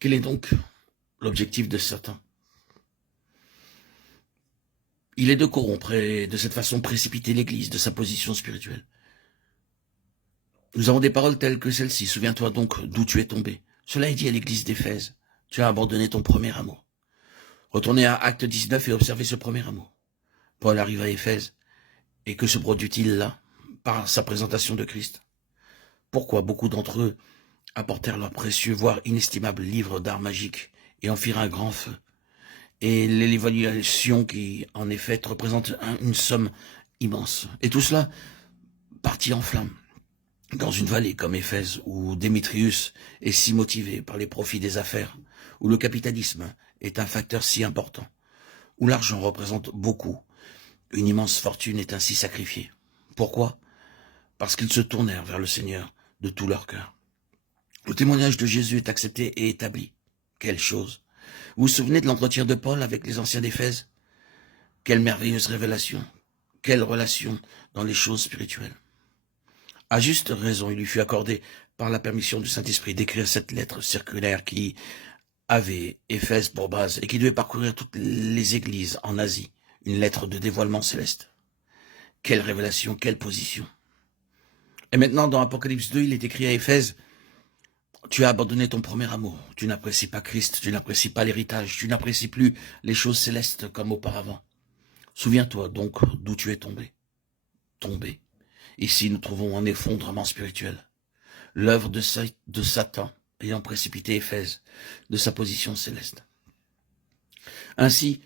Quel est donc l'objectif de Satan? Il est de corrompre et de cette façon précipiter l'Église de sa position spirituelle. Nous avons des paroles telles que celle-ci. Souviens-toi donc d'où tu es tombé. Cela est dit à l'Église d'Éphèse. Tu as abandonné ton premier amour. Retournez à Acte 19 et observez ce premier amour. Paul arrive à Éphèse. Et que se produit-il là, par sa présentation de Christ? Pourquoi beaucoup d'entre eux apportèrent leurs précieux, voire inestimables livres d'art magique et en firent un grand feu? Et l'évaluation qui, en effet, représente une somme immense. Et tout cela partit en flammes. Dans une vallée comme Éphèse, où Démétrius est si motivé par les profits des affaires, où le capitalisme est un facteur si important, où l'argent représente beaucoup, une immense fortune est ainsi sacrifiée. Pourquoi? Parce qu'ils se tournèrent vers le Seigneur de tout leur cœur. Le témoignage de Jésus est accepté et établi. Quelle chose! Vous vous souvenez de l'entretien de Paul avec les anciens d'Éphèse? Quelle merveilleuse révélation! Quelle relation dans les choses spirituelles! À juste raison, il lui fut accordé par la permission du Saint-Esprit d'écrire cette lettre circulaire qui avait Éphèse pour base et qui devait parcourir toutes les églises en Asie. Une lettre de dévoilement céleste. Quelle révélation, quelle position! Et maintenant, dans Apocalypse 2, il est écrit à Éphèse, tu as abandonné ton premier amour, tu n'apprécies pas Christ, tu n'apprécies pas l'héritage, tu n'apprécies plus les choses célestes comme auparavant. Souviens-toi donc d'où tu es tombé. Tombé. Ici, nous trouvons un effondrement spirituel. L'œuvre de Satan ayant précipité Éphèse de sa position céleste. Ainsi,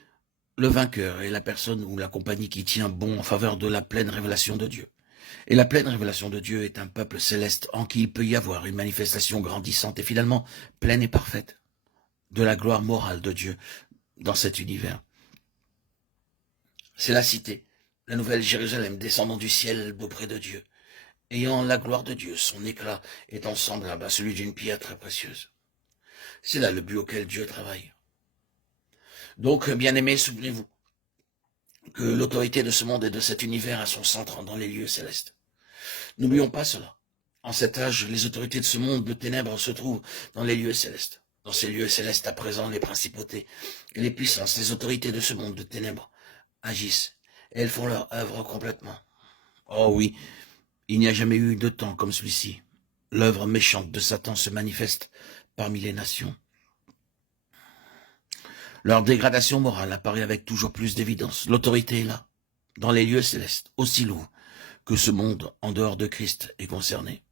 le vainqueur est la personne ou la compagnie qui tient bon en faveur de la pleine révélation de Dieu. Et la pleine révélation de Dieu est un peuple céleste en qui il peut y avoir une manifestation grandissante et finalement pleine et parfaite de la gloire morale de Dieu dans cet univers. C'est la cité, la nouvelle Jérusalem descendant du ciel d'auprès de Dieu, ayant la gloire de Dieu, son éclat étant semblable à celui d'une pierre très précieuse. C'est là le but auquel Dieu travaille. Donc, bien-aimés, souvenez-vous que l'autorité de ce monde et de cet univers a son centre dans les lieux célestes. N'oublions pas cela. En cet âge, les autorités de ce monde de ténèbres se trouvent dans les lieux célestes. Dans ces lieux célestes, à présent, les principautés et les puissances, les autorités de ce monde de ténèbres agissent. Et elles font leur œuvre complètement. Oh oui, il n'y a jamais eu de temps comme celui-ci. L'œuvre méchante de Satan se manifeste parmi les nations. Leur dégradation morale apparaît avec toujours plus d'évidence. L'autorité est là, dans les lieux célestes, aussi lourd que ce monde en dehors de Christ est concerné.